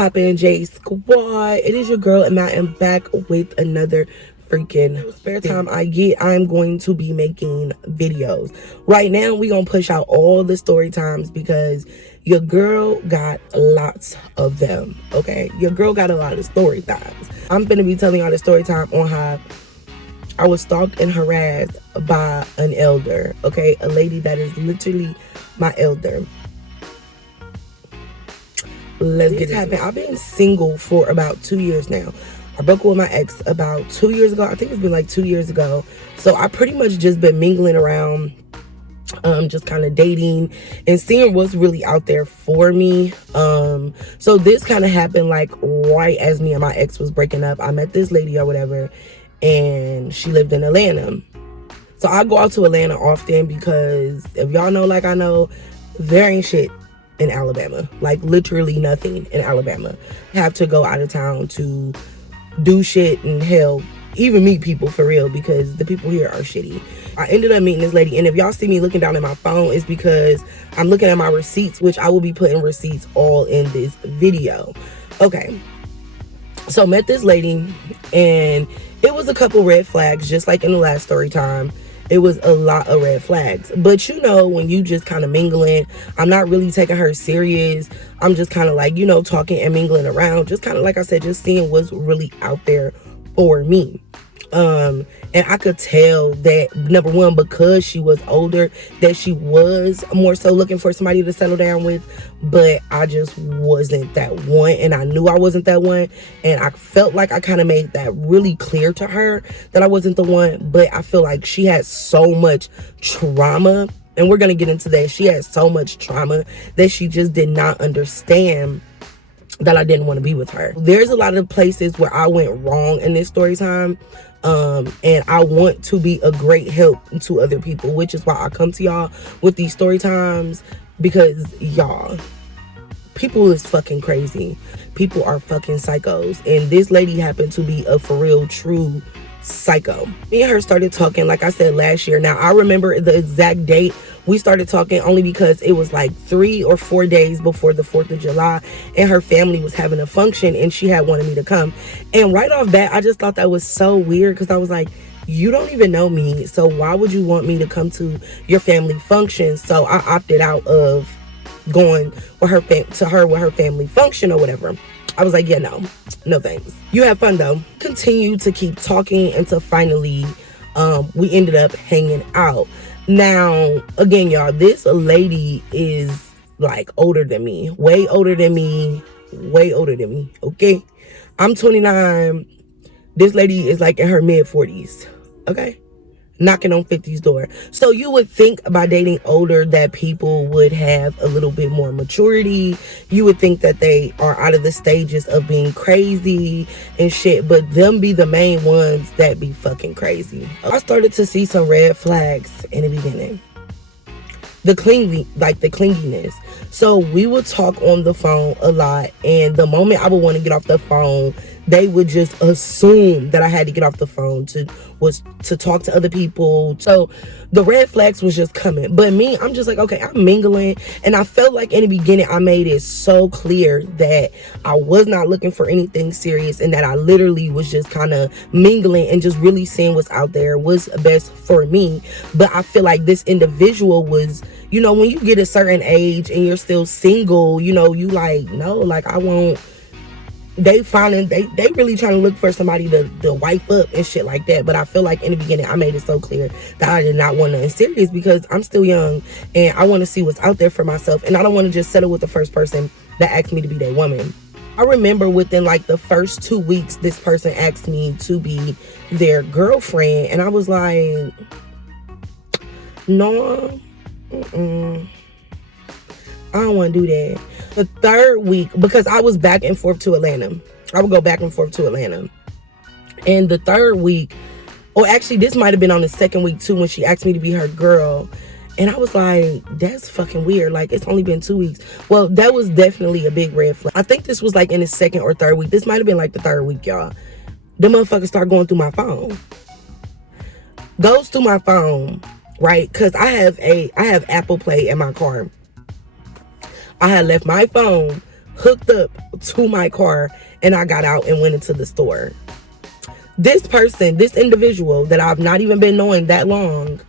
poppin', J Squad? It is your girl, and I am back with another freaking spare time I get. I'm going to be making videos. Right now, we gonna push out all the story times because your girl got lots of them, okay? Your girl got a lot of story times. I'm gonna be telling y'all the story time on how I was stalked and harassed by an elder, okay? A lady that is literally my elder. Let's get it happening. I've been single for about 2 years now. I broke up with my ex about 2 years ago. I think it's been like 2 years ago. So I pretty much just been mingling around, just kind of dating and seeing what's really out there for me. So this kind of happened like right as me and my ex was breaking up. I met this lady or whatever, and she lived in Atlanta. So I go out to Atlanta often because if y'all know like I know, there ain't shit in Alabama. Like literally nothing in Alabama. Have to go out of town to do shit and hell, even meet people for real, because the people here are shitty. I ended up meeting this lady, and if y'all see me looking down at my phone, it's because I'm looking at my receipts, which I will be putting receipts all in this video. Okay, so met this lady, and it was a couple red flags, just like in the last story time. It was a lot of red flags. But you know, when you just kind of mingling, I'm not really taking her serious. I'm just kind of like, you know, talking and mingling around. Just kind of, like I said, just seeing what's really out there for me. And I could tell that, number one, because she was older, that she was more so looking for somebody to settle down with. But I just wasn't that one, and I knew I wasn't that one, and I felt like I kind of made that really clear to her that I wasn't the one. But I feel like she had so much trauma, and we're gonna get into that. She had so much trauma that she just did not understand that I didn't want to be with her. There's a lot of places where I went wrong in this story time, and I want to be a great help to other people, which is why I come to y'all with these story times, because y'all, people is fucking crazy. People are fucking psychos, and this lady happened to be a for real true psycho. Me and her started talking, like I said, last year. Now I remember the exact date we started talking only because it was like 3 or 4 days before the 4th of July, and her family was having a function, and she had wanted me to come. And right off bat, I just thought that was so weird, because I was like, you don't even know me, so why would you want me to come to your family function? So I opted out of going with her with her family function or whatever. I was like, yeah, no thanks. You have fun though. Continue to keep talking until finally we ended up hanging out. Now, again, y'all, this lady is like older than me, way older than me, okay? I'm 29. This lady is like in her mid 40s, okay? Knocking on 50's door. So you would think by dating older that people would have a little bit more maturity. You would think that they are out of the stages of being crazy and shit, but them be the main ones that be fucking crazy. I started to see some red flags in the beginning. The clinginess. So we would talk on the phone a lot, and the moment I would want to get off the phone, they would just assume that I had to get off the phone to talk to other people. So the red flags was just coming. But me, I'm just like, okay, I'm mingling. And I felt like in the beginning, I made it so clear that I was not looking for anything serious, and that I literally was just kind of mingling and just really seeing what's out there, was best for me. But I feel like this individual was, you know, when you get a certain age and you're still single, you know, you like, no, like I won't. They really trying to look for somebody to wipe up and shit like that. But I feel like in the beginning I made it so clear that I did not want nothing serious, because I'm still young and I want to see what's out there for myself, and I don't want to just settle with the first person that asked me to be their woman. I remember within like the first 2 weeks, this person asked me to be their girlfriend, and I was like, no, I don't want to do that. The third week, because I was back and forth to Atlanta. I would go back and forth to Atlanta. And the third week, or actually this might have been on the second week too, when she asked me to be her girl. And I was like, that's fucking weird. Like, it's only been 2 weeks. Well, that was definitely a big red flag. I think this was like in the second or third week. This might have been like the third week, y'all. The motherfucker started going through my phone. Goes through my phone, right? Because I have Apple Play in my car. I had left my phone hooked up to my car, and I got out and went into the store. This person, this individual that I've not even been knowing that long,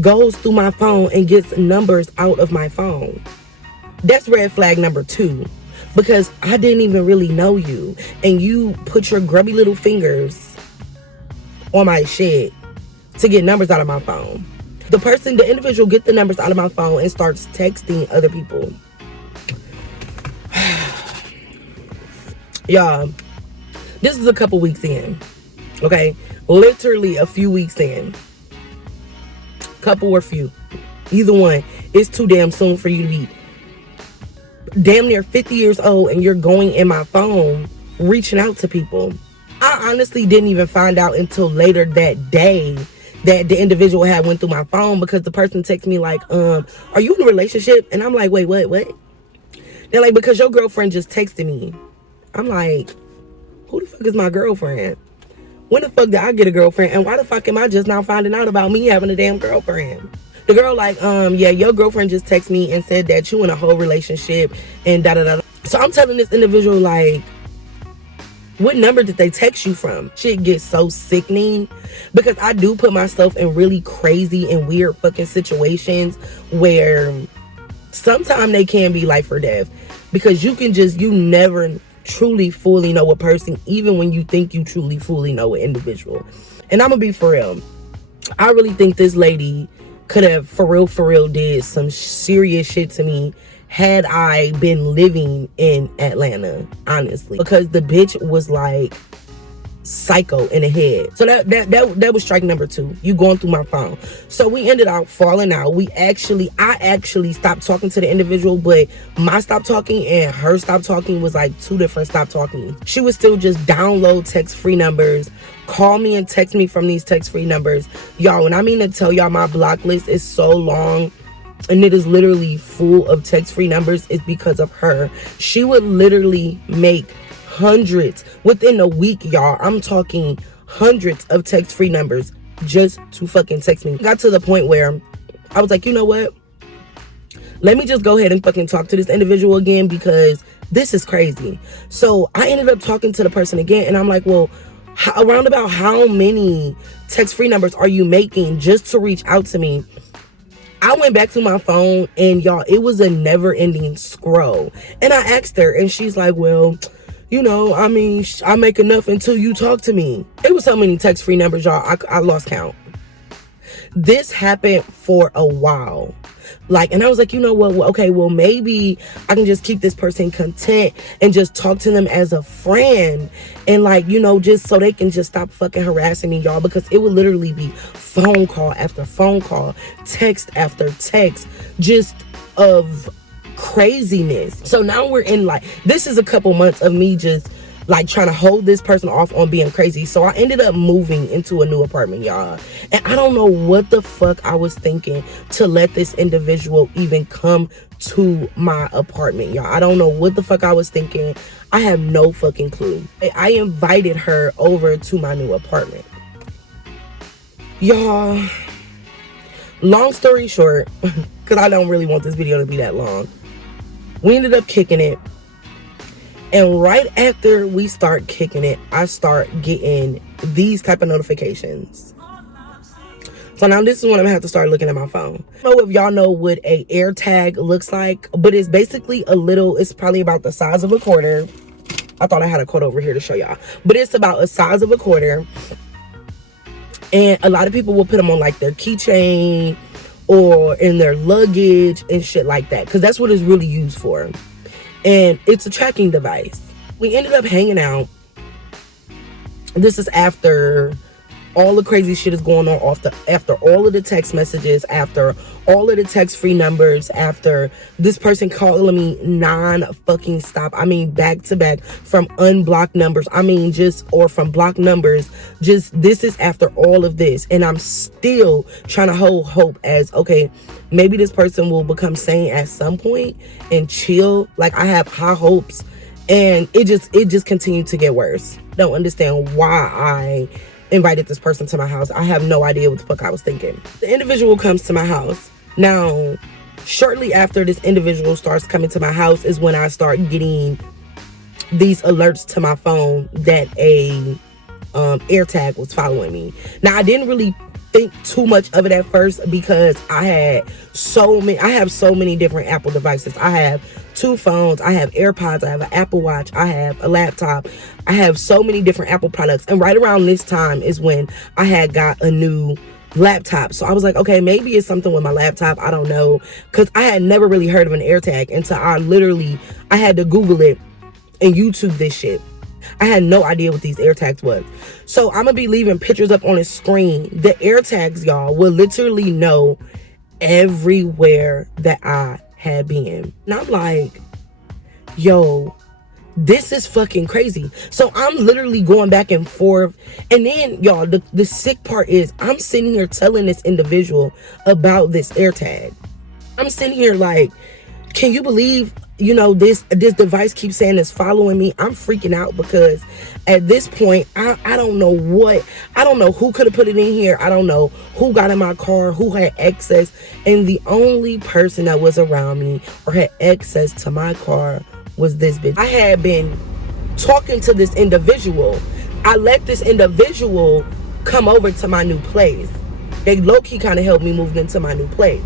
goes through my phone and gets numbers out of my phone. That's red flag number 2. Because I didn't even really know you, and you put your grubby little fingers on my shit to get numbers out of my phone. The individual get the numbers out of my phone and starts texting other people. Y'all, this is a couple weeks in, okay? Literally a few weeks in. Couple or few. Either one. It's too damn soon for you to be damn near 50 years old and you're going in my phone reaching out to people. I honestly didn't even find out until later that day that the individual had went through my phone, because the person texted me like, are you in a relationship? And I'm like, wait, what? They're like, because your girlfriend just texted me. I'm like, who the fuck is my girlfriend? When the fuck did I get a girlfriend? And why the fuck am I just now finding out about me having a damn girlfriend? The girl like, yeah, your girlfriend just texted me and said that you in a whole relationship and da-da-da. So I'm telling this individual, like, what number did they text you from? Shit gets so sickening, because I do put myself in really crazy and weird fucking situations where sometimes they can be life or death, because you never truly fully know a person, even when you think you truly fully know an individual. And I'm gonna be for real, I really think this lady could have for real did some serious shit to me had I been living in Atlanta, honestly, because the bitch was like psycho in the head. So that was strike number 2. You going through my phone. So we ended up falling out. I actually stopped talking to the individual, but my stop talking and her stop talking was like 2 different stop talking. She would still just download text-free numbers, call me and text me from these text-free numbers. Y'all, when I mean to tell y'all my block list is so long and it is literally full of text-free numbers, it's because of her. She would literally make hundreds within a week, y'all. I'm talking hundreds of text-free numbers just to fucking text me. Got to the point where I was like, you know what? Let me just go ahead and fucking talk to this individual again, because this is crazy. So I ended up talking to the person again, and I'm like, well, around about how many text-free numbers are you making just to reach out to me? I went back to my phone, and y'all, it was a never-ending scroll. And I asked her, and she's like, well, you know, I mean, I make enough until you talk to me. It was so many text-free numbers, y'all, I lost count. This happened for a while. Like, and I was like, you know what? Well, okay, well, maybe I can just keep this person content and just talk to them as a friend. And like, you know, just so they can just stop fucking harassing me, y'all. Because it would literally be phone call after phone call, text after text, just of craziness. So now we're in like, this is a couple months of me just like trying to hold this person off on being crazy. So I ended up moving into a new apartment, y'all. And I don't know what the fuck I was thinking to let this individual even come to my apartment, y'all. I don't know what the fuck I was thinking. I have no fucking clue. I invited her over to my new apartment. Y'all, long story short, because I don't really want this video to be that long, we ended up kicking it. And right after we start kicking it, I start getting these type of notifications. So now this is when I'm gonna have to start looking at my phone. I don't know if y'all know what a air tag looks like, but it's basically it's probably about the size of a quarter. I thought I had a quote over here to show y'all, but it's about the size of a quarter. And a lot of people will put them on like their keychain or in their luggage and shit like that, because that's what it's really used for. And it's a tracking device. We ended up hanging out. This is after all the crazy shit is going on, after all of the text messages, after all of the text-free numbers, after this person calling me non-fucking stop. I mean, back to back from unblocked numbers. I mean, or from blocked numbers. This is after all of this. And I'm still trying to hold hope as, okay, maybe this person will become sane at some point and chill. Like, I have high hopes. And it just continued to get worse. Don't understand why I invited this person to my house. I have no idea what the fuck I was thinking. The individual comes to my house. Now, Shortly after this individual starts coming to my house is when I start getting these alerts to my phone that a AirTag was following me. Now, I didn't really think too much of it at first because I have so many different Apple devices. I have 2 phones, I have AirPods, I have an Apple Watch, I have a laptop. I have so many different Apple products. And right around this time is when I had got a new laptop. So I was like, okay, maybe it's something with my laptop. I don't know. Because I had never really heard of an AirTag until I had to Google it and YouTube this shit. I had no idea what these AirTags was. So I'm gonna be leaving pictures up on the screen. The AirTags, y'all, will literally know everywhere that I had been. And I'm like, yo, this is fucking crazy. So I'm literally going back and forth. And then, y'all, the sick part is I'm sitting here telling this individual about this AirTag. I'm sitting here like, can you believe, you know, this device keeps saying it's following me? I'm freaking out because at this point, I don't know who could have put it in here. I don't know who got in my car, who had access. And the only person that was around me or had access to my car was this bitch. I had been talking to this individual. I let this individual come over to my new place. They low-key kind of helped me move into my new place.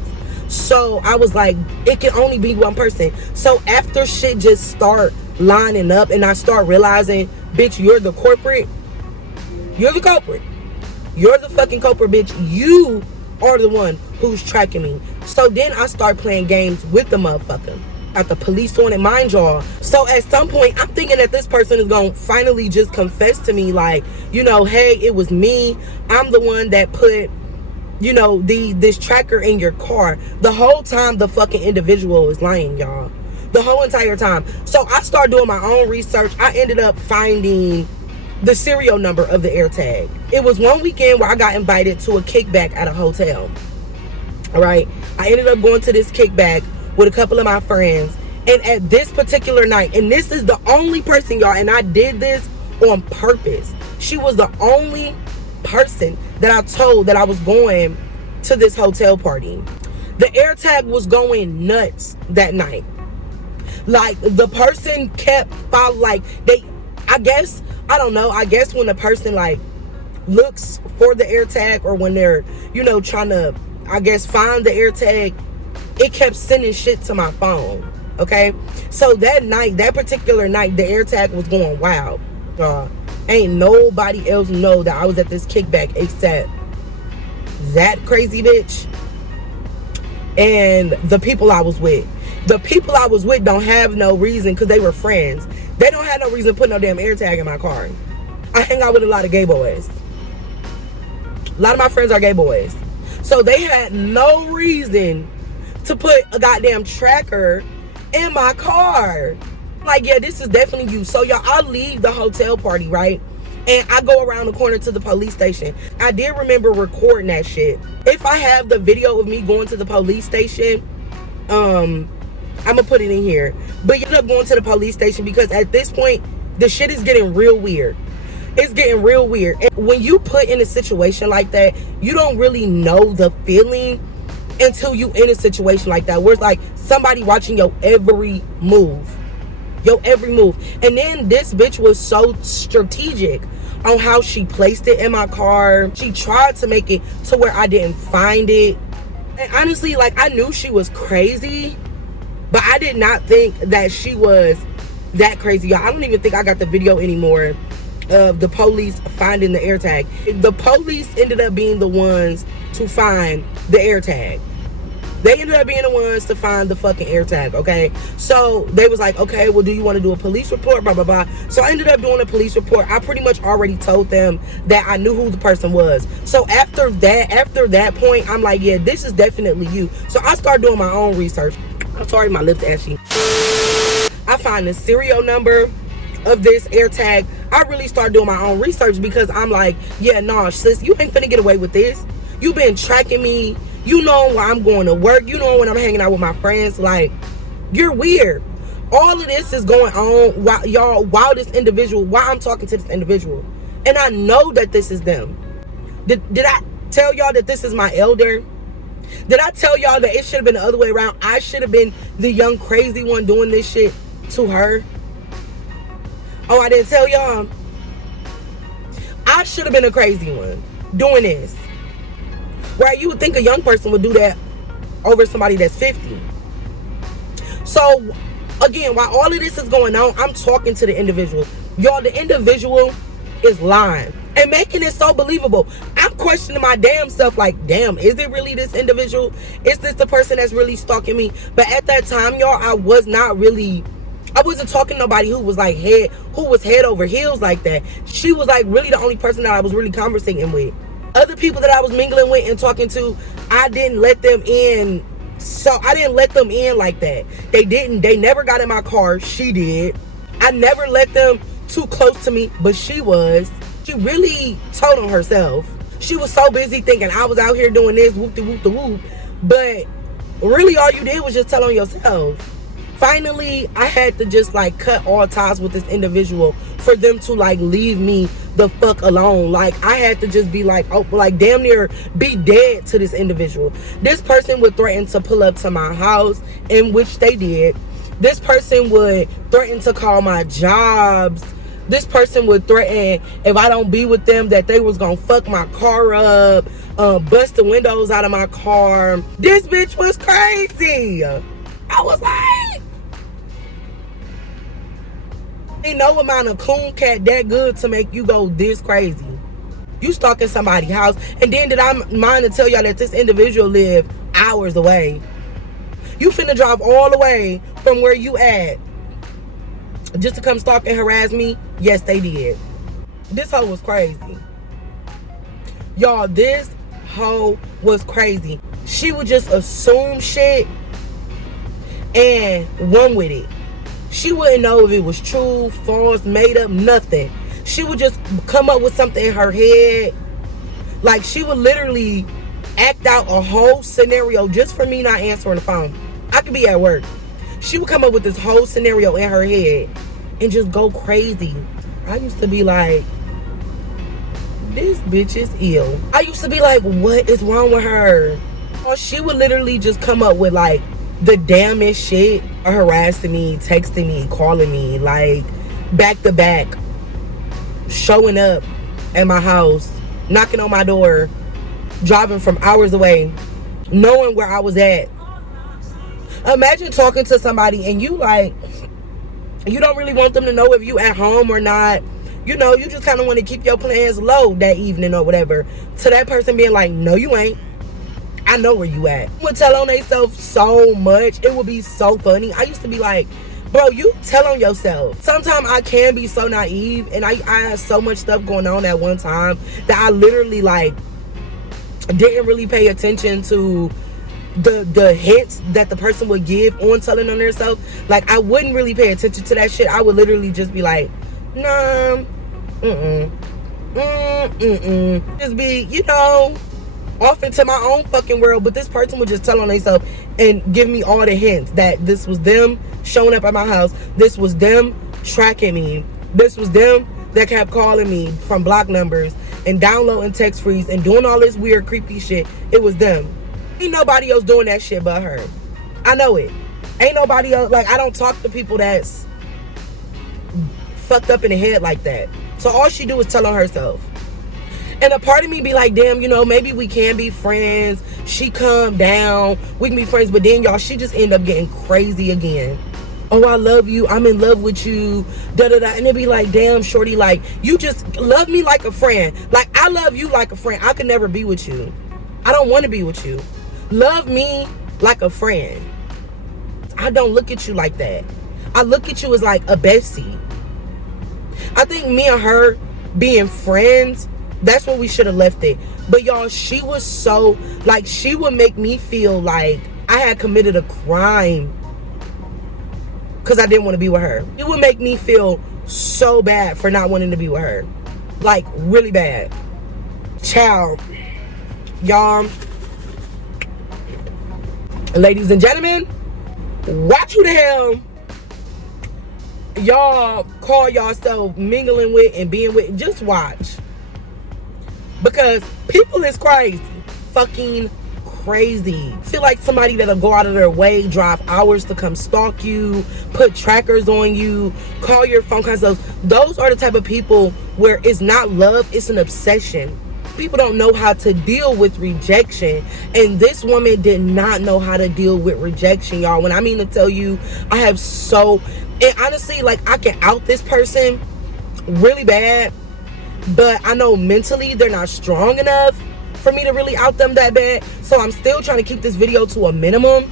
So I was like, it can only be one person. So after shit just start lining up and I start realizing, bitch, you're the culprit. You're the culprit. You're the fucking culprit, bitch. You are the one who's tracking me. So then I start playing games with the motherfucker. Got the police on it, mind y'all. So at some point, I'm thinking that this person is gonna finally just confess to me, like, you know, hey, it was me. I'm the one that put, you know, this tracker in your car. The whole time the fucking individual is lying, y'all. The whole entire time. So I started doing my own research. I ended up finding the serial number of the AirTag. It was one weekend where I got invited to a kickback at a hotel. All right. I ended up going to this kickback with a couple of my friends. And at this particular night, and this is the only person, y'all, and I did this on purpose. She was the only person that I told that I was going to this hotel party. The AirTag was going nuts that night. Like, the person kept following, like, I guess when the person, like, looks for the AirTag or when they're, you know, trying to, I guess, find the AirTag, it kept sending shit to my phone, okay? So that particular night, the AirTag was going wild. Ain't nobody else know that I was at this kickback except that crazy bitch and the people I was with. The people I was with don't have no reason, because they were friends. They don't have no reason to put no damn AirTag in my car. I hang out with a lot of gay boys. A lot of my friends are gay boys. So they had no reason to put a goddamn tracker in my car. Like, yeah, this is definitely you. So, y'all, I leave the hotel party, right? And I go around the corner to the police station. I did remember recording that shit. If I have the video of me going to the police station, I'm gonna put it in here. But you end up going to the police station because at this point, the shit is getting real weird. It's getting real weird. And when you put in a situation like that, you don't really know the feeling until you in a situation like that, where it's like somebody watching your every move. Your every move. And then this bitch was so strategic on how she placed it in my car. She tried to make it to where I didn't find it. And honestly, like, I knew she was crazy, but I did not think that she was that crazy. Y'all, I don't even think I got the video anymore of the police finding the AirTag. The police ended up being the ones to find the AirTag. They ended up being the ones to find the fucking AirTag, okay? So they was like, okay, well, do you want to do a police report, blah, blah, blah. So I ended up doing a police report. I pretty much already told them that I knew who the person was. So after that point, I'm like, yeah, this is definitely you. So I started doing my own research. I'm sorry, my lips ashy. I find the serial number of this AirTag. I really started doing my own research because I'm like, yeah, nah, sis, you ain't finna get away with this. You been tracking me. You know when I'm going to work. You know when I'm hanging out with my friends. Like, you're weird. All of this is going on while I'm talking to this individual. And I know that this is them. Did I tell y'all that this is my elder? Did I tell y'all that it should have been the other way around? I should have been the young crazy one doing this shit to her. Oh, I didn't tell y'all. I should have been a crazy one doing this. Right? You would think a young person would do that over somebody that's 50. So, again, while all of this is going on, I'm talking to the individual. Y'all, the individual is lying and making it so believable. I'm questioning my damn self like, damn, is it really this individual? Is this the person that's really stalking me? But at that time, y'all, I wasn't talking to nobody who was like head over heels like that. She was like really the only person that I was really conversating with. Other people that I was mingling with and talking to, I didn't let them in. So I didn't let them in like that. They never got in my car. She did. I never let them too close to me, but she was. She really told on herself. She was so busy thinking I was out here doing this, whoop de whoop de whoop. But really all you did was just tell on yourself. Finally, I had to just like cut all ties with this individual for them to like leave me the fuck alone. Like I had to just be like, oh, like damn near be dead to this individual. This person would threaten to pull up to my house, in which they did. This person would threaten to call my jobs. This person would threaten if I don't be with them that they was gonna fuck my car up, bust the windows out of my car. This bitch was crazy. I was like, ain't no amount of coon cat that good to make you go this crazy. You stalking somebody's house, and then did I mind to tell y'all that this individual lived hours away? You finna drive all the way from where you at just to come stalk and harass me? Yes, they did. This hoe was crazy. Y'all, this hoe was crazy. She would just assume shit and run with it. She wouldn't know if it was true, false, made up, nothing. She would just come up with something in her head. Like she would literally act out a whole scenario just for me not answering the phone. I could be at work. She would come up with this whole scenario in her head and just go crazy. I used to be like, this bitch is ill. I used to be like, what is wrong with her? Or she would literally just come up with like the damnest shit, harassing me, texting me, calling me, like back to back, showing up at my house, knocking on my door, driving from hours away, knowing where I was at. Imagine talking to somebody and you like, you don't really want them to know if you at home or not. You know, you just kind of want to keep your plans low that evening or whatever. To that person being like, no, you ain't. I know where you at. Would tell on themselves so much. It would be so funny. I used to be like, bro, you tell on yourself. Sometimes I can be so naive, and I had so much stuff going on at one time that I literally like didn't really pay attention to the hints that the person would give on telling on themselves. Like I wouldn't really pay attention to that shit. I would literally just be like, nah, just be, you know, off into my own fucking world. But this person would just tell on themselves and give me all the hints that this was them showing up at my house, this was them tracking me, this was them that kept calling me from block numbers and downloading text freeze and doing all this weird creepy shit. It was them. Ain't nobody else doing that shit but her. I know it. Ain't nobody else. Like I don't talk to people that's fucked up in the head like that. So all she do is tell on herself. And a part of me be like, damn, you know, maybe we can be friends. She calmed down. We can be friends. But then, y'all, she just end up getting crazy again. Oh, I love you. I'm in love with you. Da-da-da. And it be like, damn, shorty, like, you just love me like a friend. Like, I love you like a friend. I could never be with you. I don't want to be with you. Love me like a friend. I don't look at you like that. I look at you as like a bestie. I think me and her being friends, that's where we should have left it. But y'all, she was so, like, she would make me feel like I had committed a crime because I didn't want to be with her. It would make me feel so bad for not wanting to be with her. Like, really bad. Child. Y'all, ladies and gentlemen, watch who the hell y'all call yourself mingling with and being with. Just watch. Because people is crazy. Fucking crazy. Feel like somebody that'll go out of their way, drive hours to come stalk you, put trackers on you, call your phone kinds of. Those are the type of people where it's not love, it's an obsession. People don't know how to deal with rejection, and this woman did not know how to deal with rejection, y'all. When I mean to tell you, I have and honestly, like, I can out this person really bad, but I know mentally they're not strong enough for me to really out them that bad. So I'm still trying to keep this video to a minimum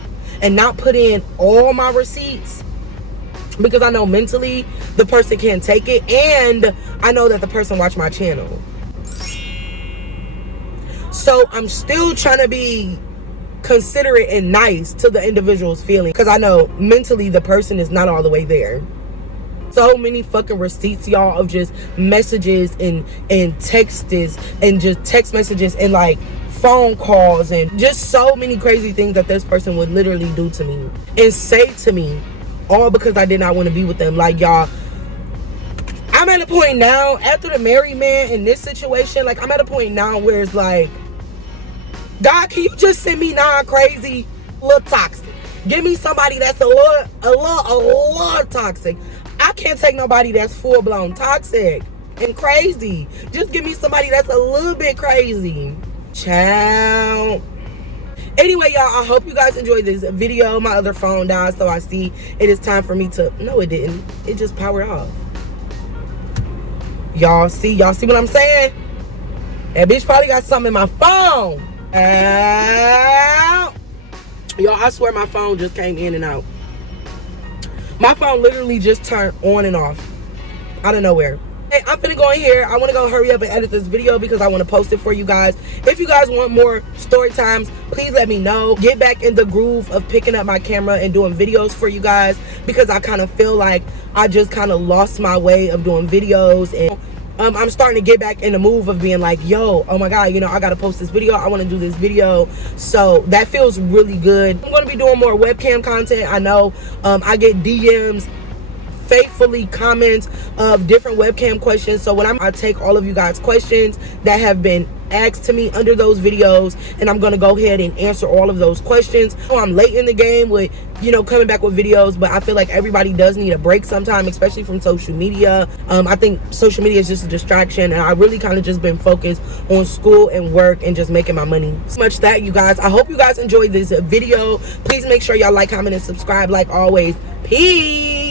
and not put in all my receipts, because I know mentally the person can't take it, and I know that the person watched my channel. So I'm still trying to be considerate and nice to the individual's feeling, because I know mentally the person is not all the way there. So many fucking receipts, y'all, of just messages and texts and just text messages and like phone calls and just so many crazy things that this person would literally do to me and say to me, all because I did not want to be with them. Like, y'all, I'm at a point now, after the married man in this situation, like, I'm at a point now where it's like, God, can you just send me non-crazy, a little toxic? Give me somebody that's a little toxic. I can't take nobody that's full-blown toxic and crazy. Just give me somebody that's a little bit crazy. Ciao. Anyway, y'all, I hope you guys enjoyed this video. My other phone died, so I see it is time for me to... No, it didn't. It just powered off. Y'all see what I'm saying? That bitch probably got something in my phone. Y'all, I swear my phone just came in and out. My phone literally just turned on and off out of nowhere. Hey, I'm finna go in here. I want to go hurry up and edit this video because I want to post it for you guys. If you guys want more story times, please let me know. Get back in the groove of picking up my camera and doing videos for you guys, because I kind of feel like I just kind of lost my way of doing videos, and I'm starting to get back in the move of being like, yo, oh my God, you know, I gotta post this video. I want to do this video. So that feels really good. I'm going to be doing more webcam content. I know I get DMs, faithfully comments of different webcam questions. So when I take all of you guys' questions that have been asked to me under those videos, and I'm going to go ahead and answer all of those questions. So I'm late in the game with, you know, coming back with videos, but I feel like everybody does need a break sometime, especially from social media. I think social media is just a distraction, and I really kind of just been focused on school and work and just making my money. So much that, you guys. I hope you guys enjoyed this video. Please make sure y'all like, comment, and subscribe like always. Peace.